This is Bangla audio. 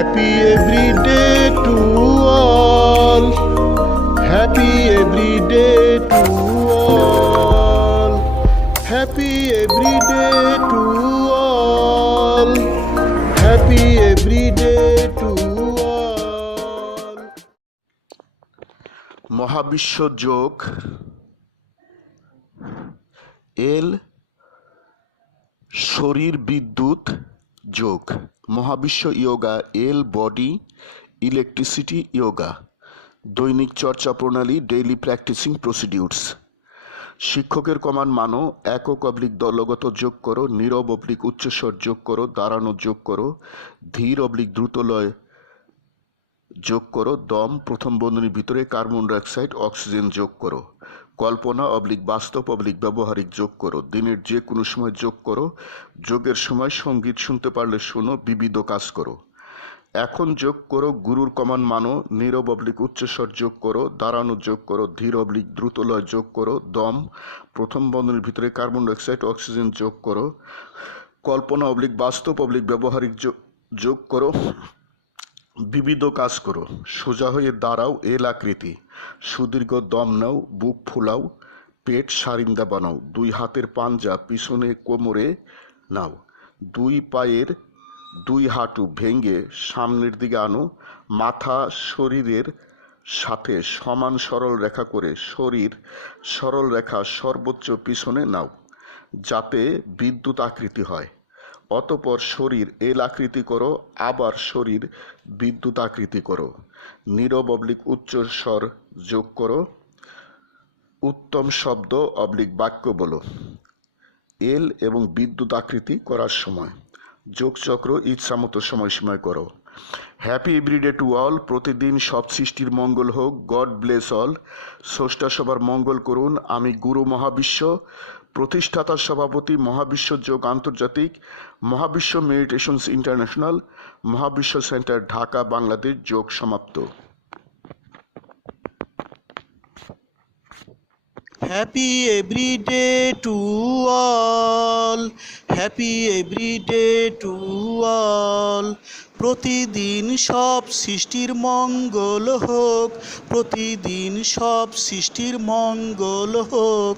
Happy every day to all. Happy every day to all. Happy every day to all. Happy every day to all. মহাবিশ্ব যোগ এল শরীর বিদ্যুৎ যোগ। মহাবিশ্ব ইয়োগা এল বডি ইলেকট্রিসিটি ইয়োগা। দৈনিক চর্চা প্রণালী ডেইলি প্র্যাকটিসিং প্রসিডিউরস। শিক্ষকের কমান্ড মানো। একক অবলিক দলগত যোগ করো, নীরব অবলিক উচ্চস্বর যোগ করো, দাঁড়ানো যোগ করো, ধীর অবলিক দ্রুতলয় যোগ করো, দম প্রথম বন্ধনীর ভিতরে কার্বন ডাইঅক্সাইড অক্সিজেন যোগ করো, কল্পনা অবলিক বাস্তব অবলিক ব্যবহারিক যোগ করো, দিনের যে কোনো সময় যোগ করো, যোগের সময় সঙ্গীত শুনতে পারলে শোনো, বিবিধ কাজ করো। এখন যোগ করো, গুরুর কমান্ড মানো। নীরব অবলিক উচ্চস্বর যোগ করো, দাঁড়ানো যোগ করো, ধীর অবলিক দ্রুতলয় যোগ করো, দম প্রথম বন্ধনীর ভিতরে কার্বন ডাইঅক্সাইড অক্সিজেন যোগ করো, কল্পনা অবলিক বাস্তব অবলিক ব্যবহারিক যোগ করো, বিবিধ কাজ করো। সোজা হয়ে দাঁড়াও এল আকৃতি। সুদীর্ঘ দম নাও, বুক ফুলাও, পেট সারিন্দা বানাও, দুই হাতের পাঞ্জা পিছনে কোমরে নাও, দুই পায়ের দুই হাঁটু ভেঙে সামনের দিকে আনো, মাথা শরীরের সাথে সমান সরল রেখা করে শরীর সরল রেখা সর্বোচ্চ পিছনে নাও যাতে বিদ্যুৎ আকৃতি হয়। অতঃপর শরীর এল আকৃতি করো, আবার শরীর বিদ্যুৎ আকৃতি করো। নীরব অবলিক উচ্চ স্বর যোগ করো, উত্তম শব্দ অবলিক বাক্য বলো এল এবং বিদ্যুৎ আকৃতি করার সময়। যোগচক্র ইচ্ছামতো সময়সীমায় করো। Happy everyday to all. প্রতিদিন সব সৃষ্টির মঙ্গল হোক। God bless all. স্রষ্টা সবার মঙ্গল করুন। আমি গুরু মহাবিশ্ব, প্রতিষ্ঠাতার সভাপতি, মহাবিশ্ব যোগ আন্তর্জাতিক, মহাবিশ্ব মেডিটেশনস ইন্টারন্যাশনাল, মহাবিশ্ব সেন্টার ঢাকা, বাংলাদেশ। যোগ সমাপ্ত। Happy every day to all. Happy every day to all. প্রতিদিন সব সৃষ্টির মঙ্গল হোক। প্রতিদিন সব সৃষ্টির মঙ্গল হোক।